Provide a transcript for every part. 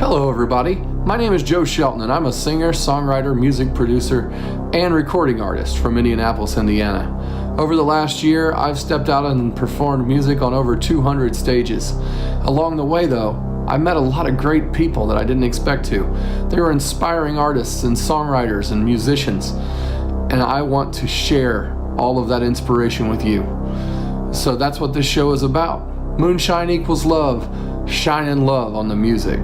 Hello everybody, my name is Joe Shelton and I'm a singer, songwriter, music producer, and recording artist from Indianapolis, Indiana. Over the last year, I've stepped out and performed music on over 200 stages. Along the way though, I met a lot of great people that I didn't expect to. They were inspiring artists and songwriters and musicians, and I want to share all of that inspiration with you. So that's what this show is about. Moonshine equals love, shine in love on the music.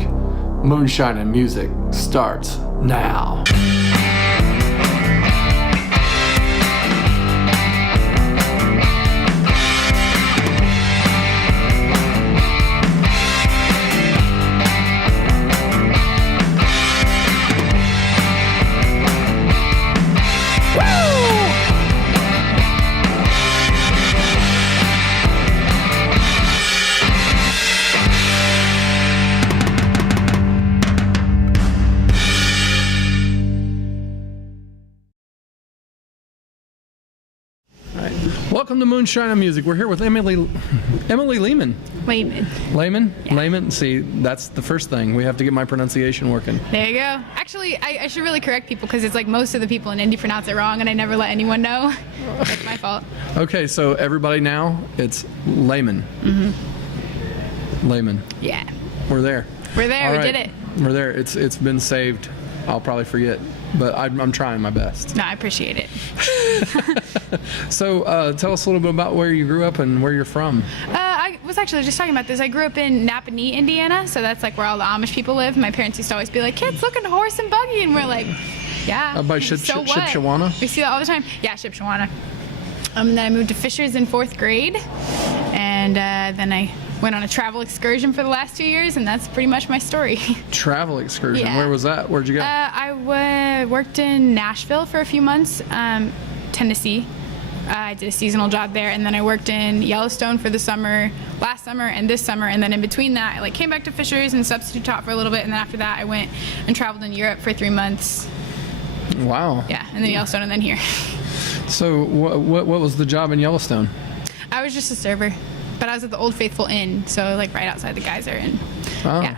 Moonshine and music starts now. Welcome to Moonshine and Music. We're here with Emily Lehman. Lehman? Yeah. Lehman? See, that's the first thing. We have to get my pronunciation working. There you go. Actually, I should really correct people because it's like most of the people in Indy pronounce it wrong and I never let anyone know. That's my fault. Okay, so everybody now, it's Lehman. Mm-hmm. Lehman. Yeah. We're there. We're there. All we right. did it. We're there. It's been saved. I'll probably forget, but I'm trying my best. No, I appreciate it. So tell us a little bit about where you grew up and where you're from. I was actually just talking about this. I grew up in Napanee, Indiana, so that's like where all the Amish people live. My parents used to always be like, kids, look at a horse and buggy, and we're like, yeah. By Shipshawana? We see that all the time. Yeah, Shipshawana. Then I moved to Fishers in 4th grade, and then I went on a travel excursion for the last 2 years, and that's pretty much my story. Travel excursion? Yeah. Where was that? Where'd you go? I worked in Nashville for a few months, Tennessee. I did a seasonal job there, and then I worked in Yellowstone for the summer, last summer and this summer, and then in between that, I came back to Fishers and substitute taught for a little bit, and then after that, I went and traveled in Europe for 3 months. Wow. Yeah, and then Yellowstone, and then here. So what was the job in Yellowstone? I was just a server, but I was at the Old Faithful Inn, so right outside the geyser, and yeah.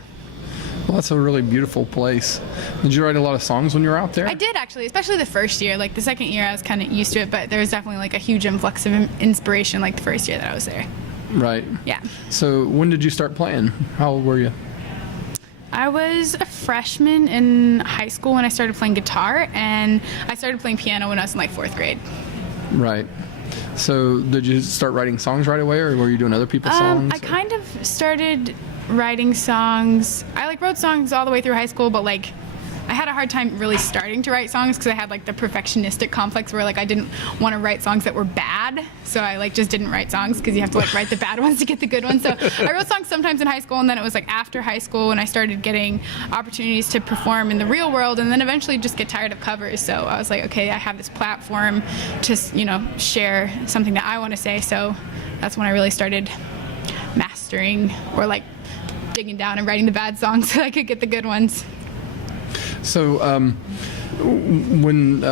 Well, that's a really beautiful place. Did you write a lot of songs when you were out there? I did, actually, especially the first year. The second year, I was kind of used to it, but there was definitely a huge influx of inspiration the first year that I was there. Right. Yeah. So when did you start playing? How old were you? I was a freshman in high school when I started playing guitar, and I started playing piano when I was in 4th grade. Right. So did you start writing songs right away, or were you doing other people's songs? I kind of started writing songs. I wrote songs all the way through high school, but I had a hard time really starting to write songs because I had the perfectionistic complex where I didn't want to write songs that were bad, so I just didn't write songs because you have to write the bad ones to get the good ones. So I wrote songs sometimes in high school, and then it was after high school when I started getting opportunities to perform in the real world, and then eventually just get tired of covers. So I was like, okay, I have this platform to share something that I want to say. So that's when I really started mastering or digging down and writing the bad songs so I could get the good ones. So when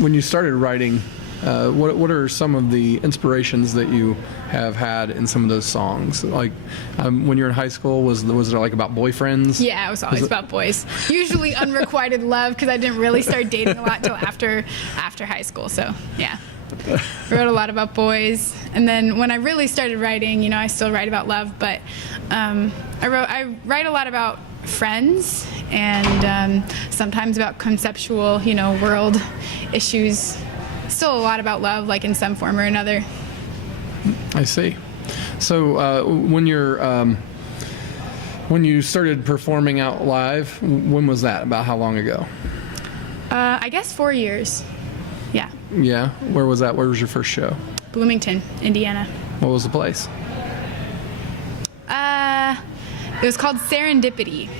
you started writing, what are some of the inspirations that you have had in some of those songs? When you're in high school, was it about boyfriends? Yeah, it was always about boys. Usually unrequited love, because I didn't really start dating a lot till after high school. So yeah, I wrote a lot about boys. And then when I really started writing, I still write about love, but I write a lot about friends and sometimes about conceptual, world issues. Still a lot about love, in some form or another. I see. So when you started performing out live, when was that? About how long ago? I guess 4 years. Yeah. Yeah. Where was that? Where was your first show? Bloomington, Indiana. What was the place? It was called Serendipity.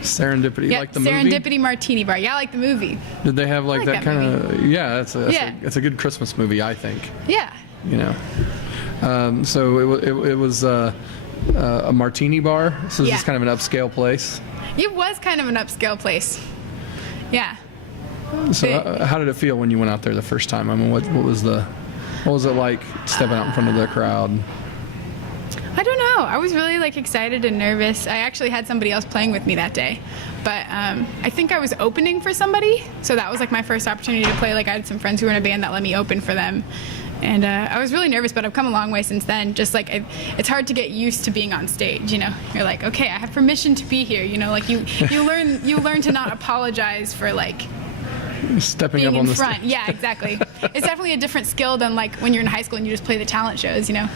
Serendipity, Yeah, like the movie? Serendipity Martini Bar. Yeah, like the movie. Did they have that kind of? Yeah, it's a good Christmas movie, I think. Yeah. So it was a martini bar. So it's just kind of an upscale place. It was kind of an upscale place. Yeah. So how did it feel when you went out there the first time? I mean, what was it like stepping out in front of the crowd? I don't know. I was really like excited and nervous. I actually had somebody else playing with me that day, but I think I was opening for somebody, so that was like my first opportunity to play. Like I had some friends who were in a band that let me open for them, and I was really nervous, but I've come a long way since then. Just like it's hard to get used to being on stage. You know, you're like, okay, I have permission to be here. You know, like you learn to not apologize for like stepping being up on in the front. Yeah, exactly. It's definitely a different skill than like when you're in high school and you just play the talent shows. You know.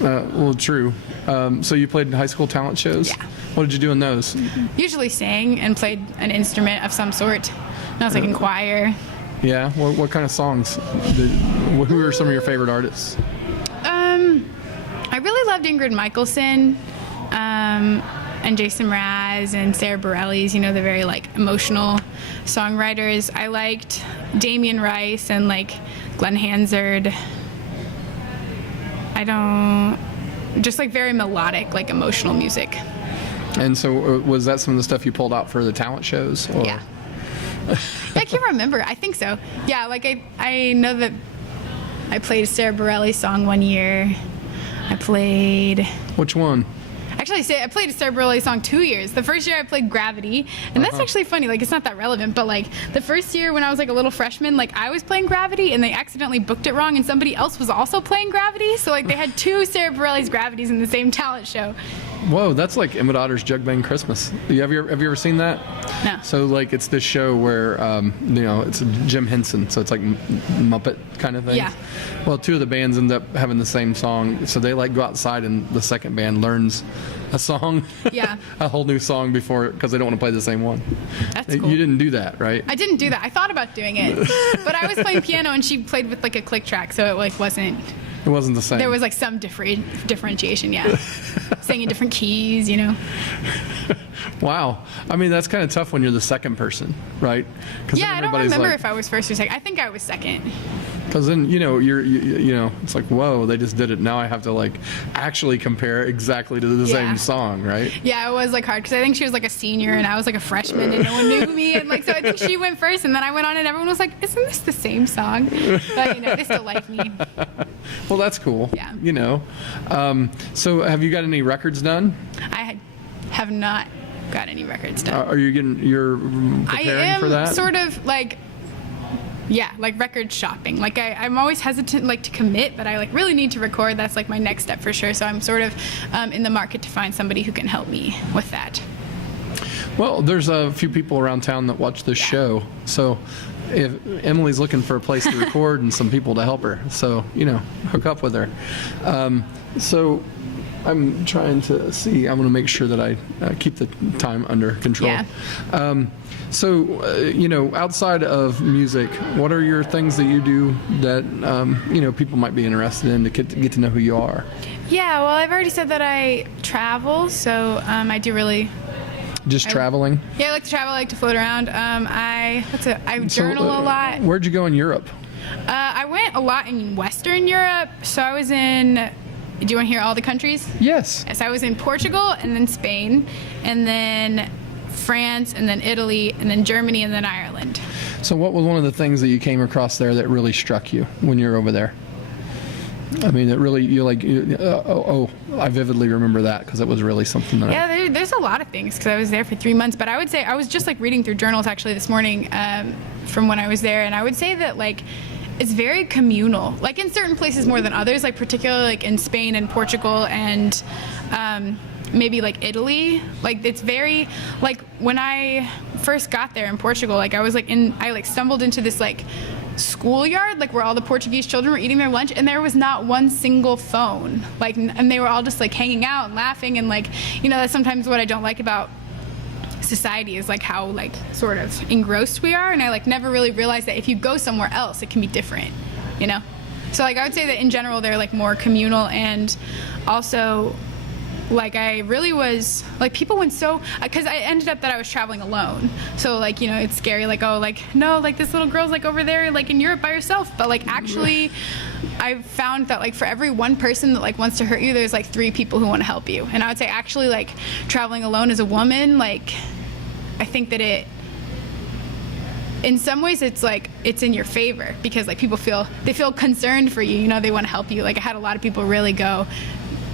Well, true. So you played high school talent shows? Yeah. What did you do in those? Usually sang and played an instrument of some sort. And I was like in choir. Yeah. What kind of songs? Who are some of your favorite artists? I really loved Ingrid Michaelson and Jason Mraz and Sarah Bareilles. You know, the very like emotional songwriters. I liked Damien Rice and like Glenn Hansard. Just like very melodic, like emotional music. And so was that some of the stuff you pulled out for the talent shows? Or? Yeah. I can't remember. I think so. Yeah, like I know that I played a Sarah Bareilles song one year. I played... Which one? Actually, I played a Sarah Bareilles song 2 years. The first year I played Gravity, and that's actually funny. Like, it's not that relevant, but like the first year when I was like a little freshman, like I was playing Gravity, and they accidentally booked it wrong, and somebody else was also playing Gravity. So like they had two Sarah Bareilles Gravities in the same talent show. Whoa, that's like Emma Daughter's Jug Band Christmas. Have you ever seen that? No. So like it's this show where you know, it's Jim Henson, so it's like Muppet kind of thing. Yeah. Well, two of the bands end up having the same song, so they like go outside and the second band learns a song. Yeah. A whole new song before, because they don't want to play the same one. That's cool. You didn't do that, right? I didn't do that. I thought about doing it, but I was playing piano and she played with like a click track, so it like wasn't. It wasn't the same. There was like some differentiation, yeah. Sang in different keys, you know. Wow. I mean, that's kind of tough when you're the second person, right? Yeah, I don't remember if I was first or second. I think I was second. Because then, you know, you know, it's like, whoa, they just did it. Now I have to like actually compare exactly to the same song, right? Yeah, it was like hard because I think she was like a senior and I was like a freshman and no one knew me, and like so I think she went first and then I went on and everyone was like, isn't this the same song? But you know, they still like me. Well, that's cool. Yeah. You know, so have you got any records done? I have not got any records done. Are you you're preparing for that? I am sort of like. Yeah, like record shopping. Like I'm always hesitant like to commit, but I like really need to record. That's like my next step for sure. So I'm sort of in the market to find somebody who can help me with that. Well, there's a few people around town that watch this show. So if Emily's looking for a place to record and some people to help her, so, you know, hook up with her. So I'm trying to see. I'm going to make sure that I keep the time under control. Yeah. So, you know, outside of music, what are your things that you do that, you know, people might be interested in to get to know who you are? Yeah, well, I've already said that I travel, so I do really... Just traveling? Yeah, I like to travel. I like to float around. I journal a lot. Where'd you go in Europe? I went a lot in Western Europe, so I was in... Do you want to hear all the countries? Yes. Yes, I was in Portugal, and then Spain, and then France, and then Italy, and then Germany, and then Ireland. So what was one of the things that you came across there that really struck you when you were over there? I mean, it really, you're like, I vividly remember that because it was really something that... Yeah, there's a lot of things because I was there for 3 months, but I would say, I was just like reading through journals actually this morning from when I was there, and I would say that like, it's very communal, like in certain places more than others, like particularly like in Spain and Portugal and maybe like Italy. Like it's very, like when I first got there in Portugal, like I was like I like stumbled into this like schoolyard, like where all the Portuguese children were eating their lunch, and there was not one single phone, like, and they were all just like hanging out and laughing, and like, you know, that's sometimes what I don't like about society is like how like sort of engrossed we are, and I like never really realized that if you go somewhere else it can be different, you know. So like I would say that in general they're like more communal, and also like I really was like, people went so, because I ended up that I was traveling alone, so like, you know, it's scary, like, oh, like, no, like this little girl's like over there like in Europe by herself, but like actually I've found that like for every one person that like wants to hurt you, there's like 3 people who want to help you. And I would say actually like traveling alone as a woman, like I think that it, in some ways it's like it's in your favor, because like people feel concerned for you, you know, they want to help you. Like I had a lot of people really go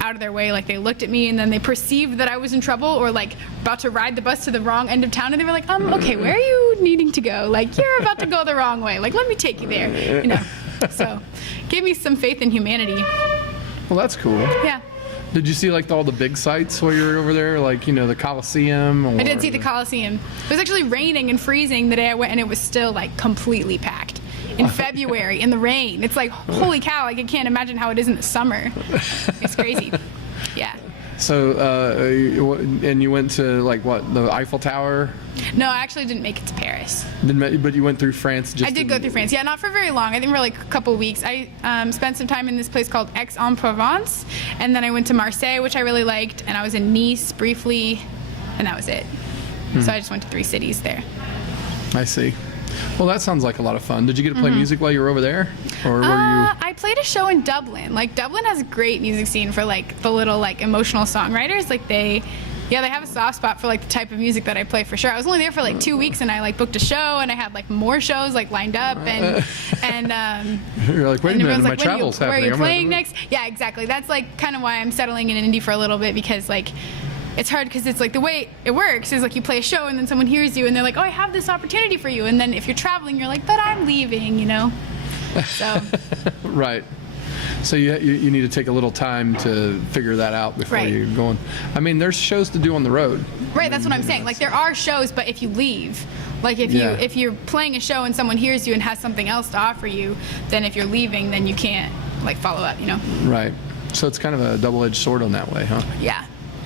out of their way. Like they looked at me and then they perceived that I was in trouble or like about to ride the bus to the wrong end of town, and they were like, okay, where are you needing to go? Like, you're about to go the wrong way. Like, let me take you there. You know. So gave me some faith in humanity. Well, that's cool. Yeah. Did you see like all the big sites while you were over there, like, you know, the Coliseum? Or... I did see the Coliseum. It was actually raining and freezing the day I went, and it was still like completely packed in February in the rain. It's like, holy cow, like I can't imagine how it is in the summer. It's crazy. Yeah. So, and you went to like what, the Eiffel Tower? No, I actually didn't make it to Paris. But you went through France. I did go through France. Yeah, not for very long. I think for like a couple of weeks. I spent some time in this place called Aix-en-Provence, and then I went to Marseille, which I really liked, and I was in Nice briefly, and that was it. So I just went to 3 cities there. I see. Well, that sounds like a lot of fun. Did you get to play music while you were over there, or were you? I played a show in Dublin. Like Dublin has a great music scene for like the little like emotional songwriters. Like they have a soft spot for like the type of music that I play for sure. I was only there for like 2 weeks, and I like booked a show, and I had like more shows like lined up, and you're like, wait a minute, my travel's happening. Where are you playing next? Yeah, exactly. That's like kind of why I'm settling in Indy for a little bit, because like it's hard, because it's like the way it works is like you play a show and then someone hears you and they're like, oh, I have this opportunity for you, and then if you're traveling, you're like, but I'm leaving, you know. So right. So you need to take a little time to figure that out before you're going. I mean, there's shows to do on the road. Right, that's what I'm saying. Like there are shows, but if you leave, like if you're playing a show and someone hears you and has something else to offer you, then if you're leaving, then you can't like follow up, you know. Right. So it's kind of a double-edged sword on that way, huh? Yeah.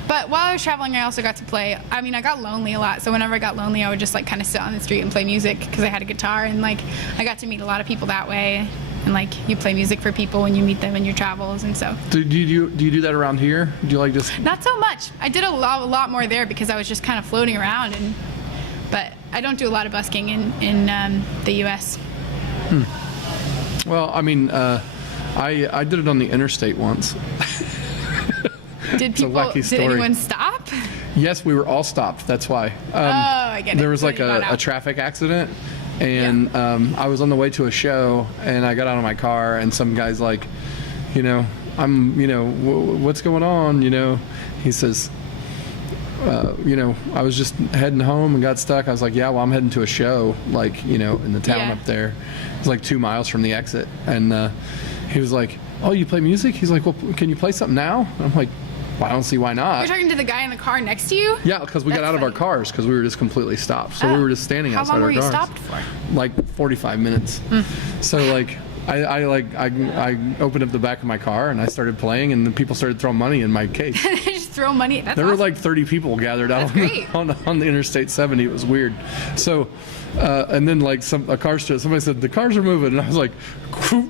But while I was traveling, I also got to play. I mean, I got lonely a lot. So whenever I got lonely, I would just like kind of sit on the street and play music, because I had a guitar, and like I got to meet a lot of people that way. And like you play music for people when you meet them in your travels, and so. Do you do that around here? Do you like just? Not so much. I did a lot more there because I was just kind of floating around, but I don't do a lot of busking in the U.S. Well, I mean, I did it on the interstate once. Did anyone stop? Yes, we were all stopped. That's why. I get it. There was like a traffic accident, and I was on the way to a show, and I got out of my car, and some guy's like, you know, what's going on? You know, he says, you know, I was just heading home and got stuck. I was like, yeah, well, I'm heading to a show, like, you know, in the town up there. It's like 2 miles from the exit, and he was like, oh, you play music? He's like, well, can you play something now? And I'm like, well, I don't see why not. You're talking to the guy in the car next to you? Yeah, because we got out of our cars because we were just completely stopped. So we were just standing outside our cars. How long were you stopped for? Like 45 minutes. So like I opened up the back of my car and I started playing, and then people started throwing money in my case. They just throw money? That's awesome. Were like 30 people gathered out on the Interstate 70. It was weird. So and then like a car stood. Somebody said the cars are moving, and I was like, you're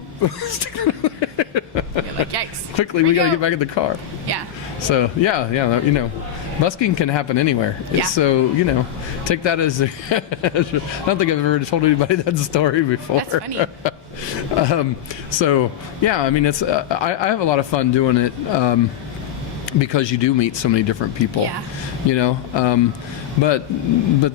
like, yikes! Quickly, we got to get back in the car. Yeah. So yeah, you know, busking can happen anywhere. Yeah. So you know, take that as. I don't think I've ever told anybody that story before. That's funny. So yeah, I mean, it's I have a lot of fun doing it because you do meet so many different people. Yeah. You know. But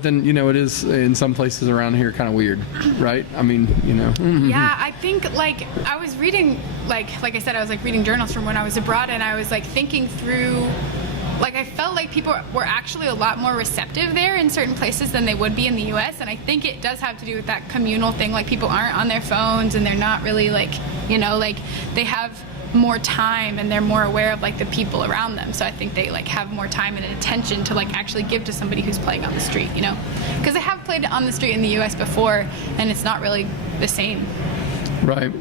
then, you know, it is in some places around here kind of weird, right? I mean, you know. Yeah, I think like I was reading, like I said, I was like reading journals from when I was abroad, and I was like thinking through, like I felt like people were actually a lot more receptive there in certain places than they would be in the U.S. And I think it does have to do with that communal thing. Like people aren't on their phones, and they're not really like, you know, like they have more time and they're more aware of like the people around them, so I think they like have more time and attention to like actually give to somebody who's playing on the street, you know, because I have played on the street in the US before, and it's not really the same. Right.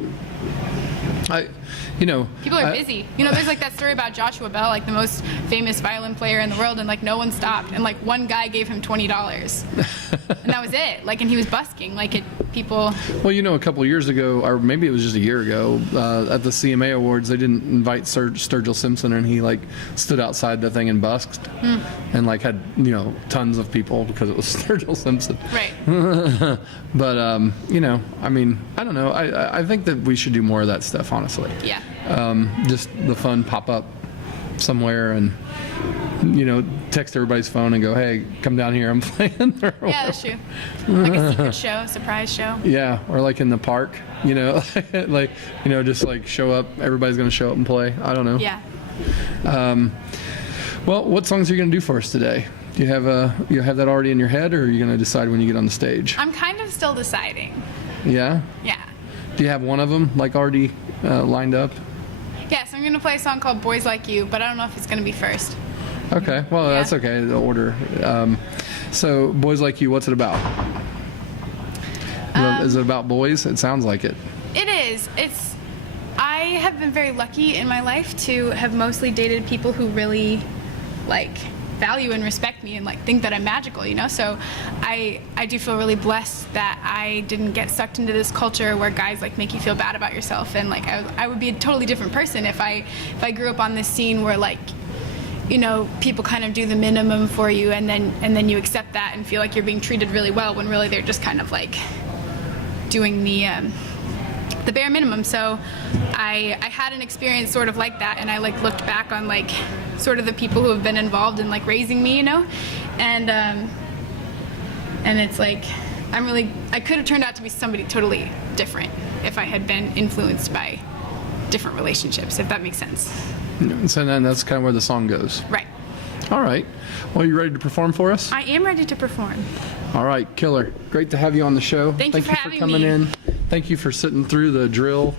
You know, people are busy. You know, there's like that story about Joshua Bell, like the most famous violin player in the world, and like no one stopped, and like one guy gave him $20, and that was it. Like, and he was busking. Like, people. Well, you know, a couple of years ago, or maybe it was just a year ago, at the CMA Awards, they didn't invite Sturgill Simpson, and he like stood outside the thing and busked, and like had, you know, tons of people because it was Sturgill Simpson. Right. But you know, I mean, I don't know. I think that we should do more of that stuff, honestly. Yeah. Just the fun pop up somewhere, and you know, text everybody's phone and go, hey, come down here, I'm playing. Yeah, that's true. Like a secret show, surprise show. Yeah, or like in the park, you know, like, you know, just like show up, everybody's gonna show up and play. I don't know. Yeah. Well, what songs are you going to do for us today? Do you have that already in your head, or are you going to decide when you get on the stage? I'm kind of still deciding. Yeah? Yeah. Do you have one of them like already lined up? Yeah, so I'm going to play a song called Boys Like You, but I don't know if it's going to be first. Okay, well, that's okay, the order. So, Boys Like You, what's it about? Is it about boys? It sounds like it. It is. I have been very lucky in my life to have mostly dated people who really, value and respect me and, think that I'm magical, you know? So I do feel really blessed that I didn't get sucked into this culture where guys, make you feel bad about yourself. And, I would be a totally different person if I grew up on this scene where, people kind of do the minimum for you and then you accept that and feel like you're being treated really well when really they're just kind of, doing the bare minimum. So I had an experience sort of like that, and I looked back on sort of the people who have been involved in raising me, you know, and it's I could have turned out to be somebody totally different if I had been influenced by different relationships, if that makes sense. So then that's kind of where the song goes. Right. All right. Well, you ready to perform for us? I am ready to perform. All right, killer. Great to have you on the show. Thank you for having coming me. in. Thank you for sitting through the drill.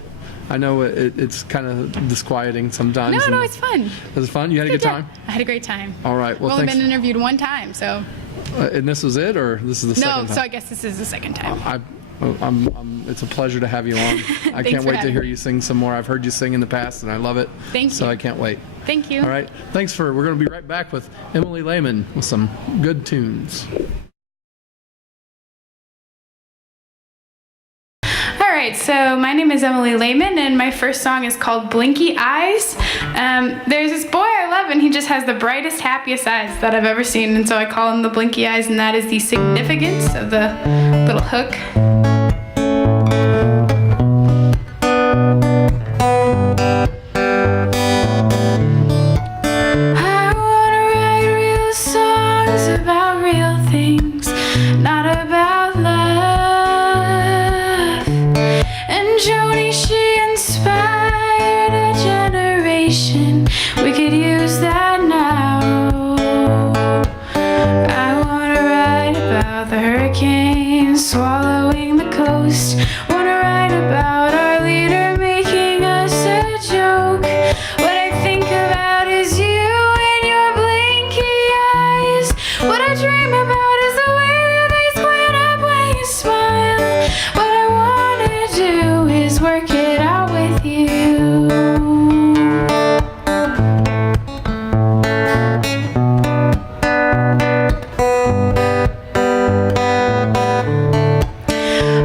I know it's kind of disquieting sometimes. No, it's fun. Was it fun? You had a good time? I had a great time. All right. Well, I've only thanks. been interviewed one time, so. And this was it, or this is the second time? No, so I guess this is the second time. It's a pleasure to have you on. I can't wait to hear you sing some more. I've heard you sing in the past, and I love it. Thank you. So I can't wait. Thank you. All right. We're going to be right back with Emily Lehman with some good tunes. All right, so my name is Emily Lehman, and my first song is called Blinky Eyes. There's this boy I love, and he just has the brightest, happiest eyes that I've ever seen, and so I call him the Blinky Eyes, and that is the significance of the little hook. I wanna write real songs about real things, not about love. And Joni, she inspired a generation. We could use that now. I wanna write about the hurricanes swallowing the coast. Wanna write about our leader making us a joke. What I think about is you and your blinky eyes. What I dream about is the way that they squint up when you smile. What I wanna do is work it out with you.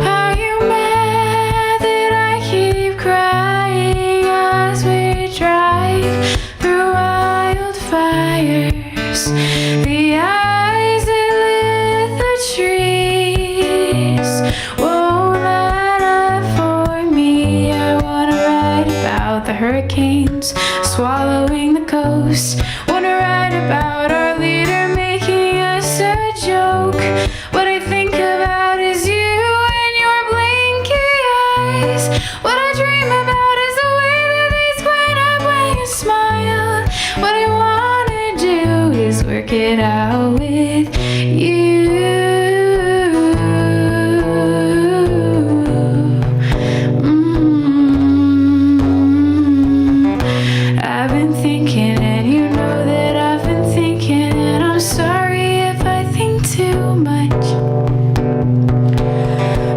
Are you mad that I keep crying as we drive through wildfires? The eyes that lit the trees won't light up for me. I wanna write about the hurricanes swallowing the coast. Wanna write about our leader making us a joke. What I think about is you and your blinky eyes. What I dream about is the way that they squint up when you smile. What I wanna do is work it out with you. I've been thinking, and you know that I've been thinking, and I'm sorry if I think too much.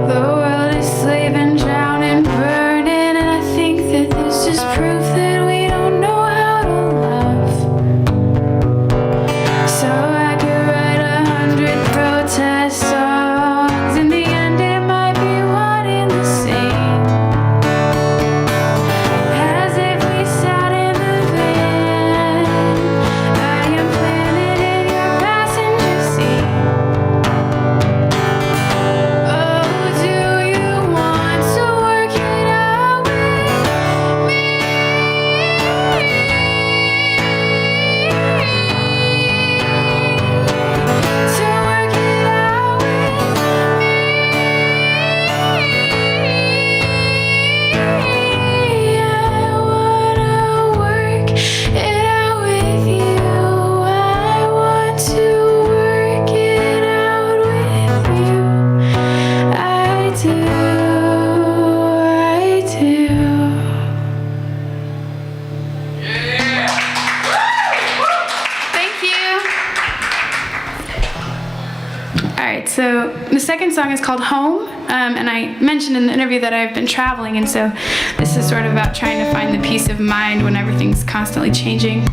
The world is slaving, drowning, burning, and I think that this is proof that we don't know how to love. So I could write a so the second song is called Home, and I mentioned in the interview that I've been traveling, and so this is sort of about trying to find the peace of mind when everything's constantly changing.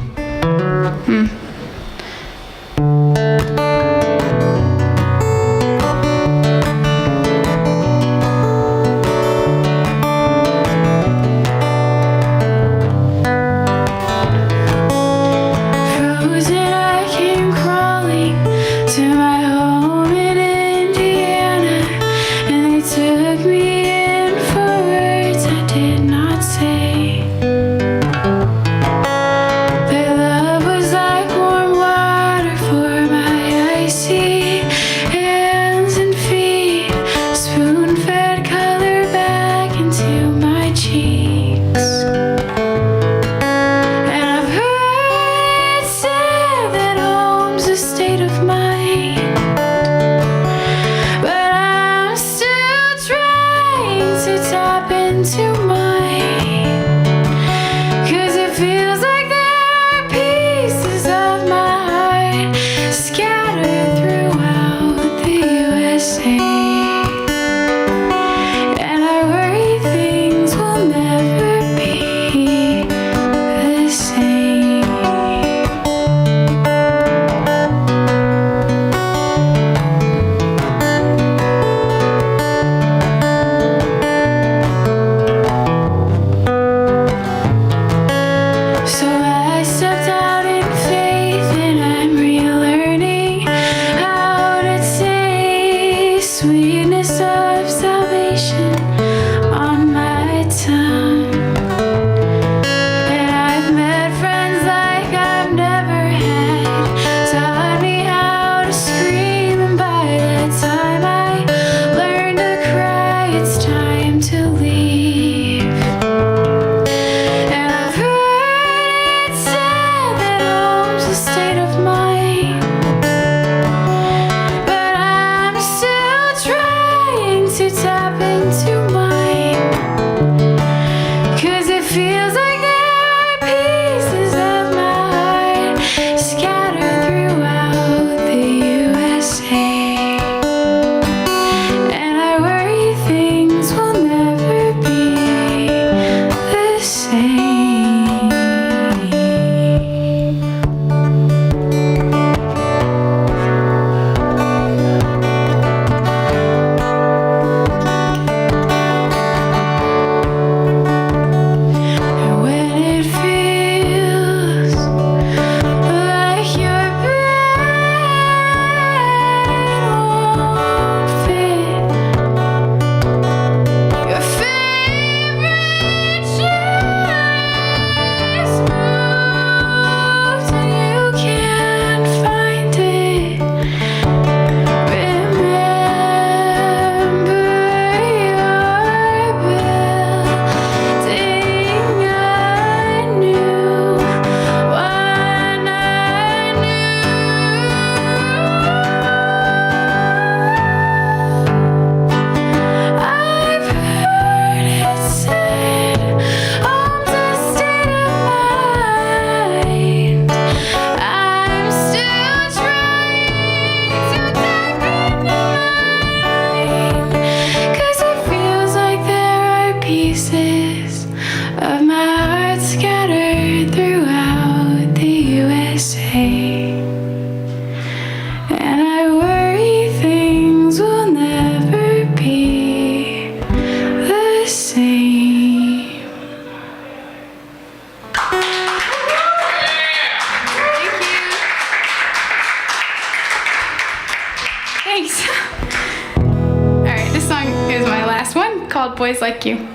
called Boys Like You.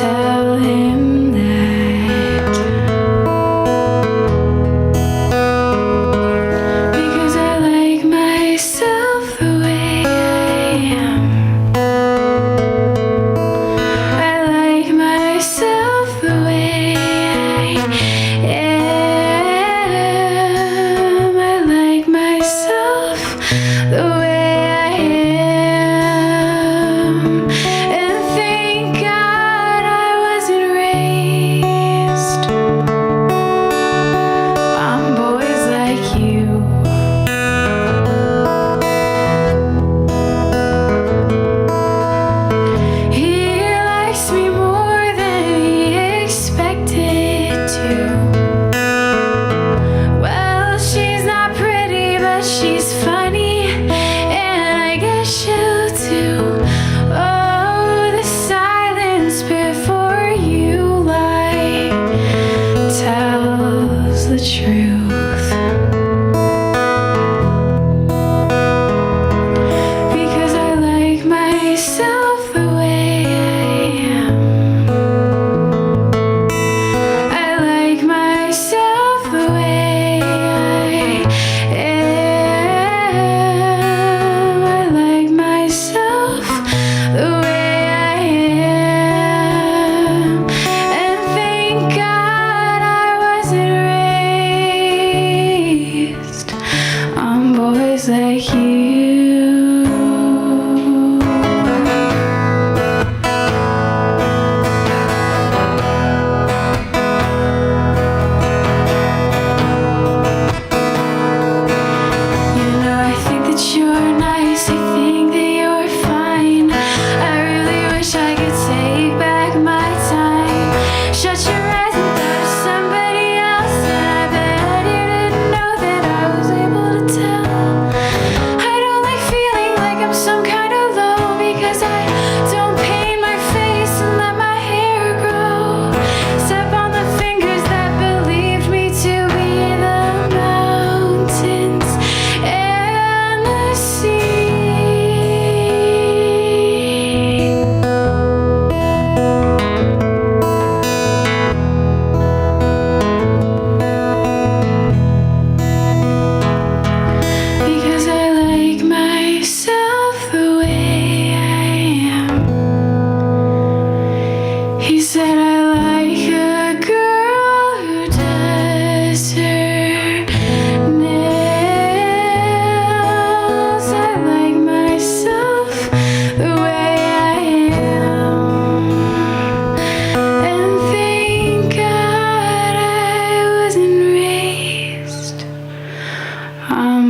Tell him that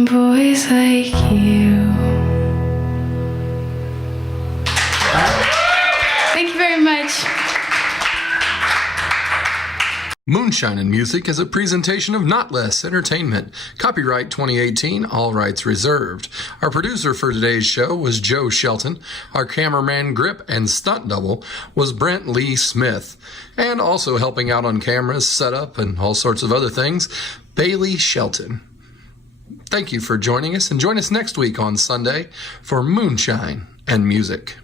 boys like you. Thank you very much. Moonshine and Music is a presentation of Notlehs Entertainment. Copyright 2018, all rights reserved. Our producer for today's show was Joe Shelton. Our cameraman, grip, and stunt double was Brent Lee Smith. And also helping out on cameras, setup, and all sorts of other things, Bailey Shelton. Thank you for joining us, and join us next week on Sunday for Moonshine and Music.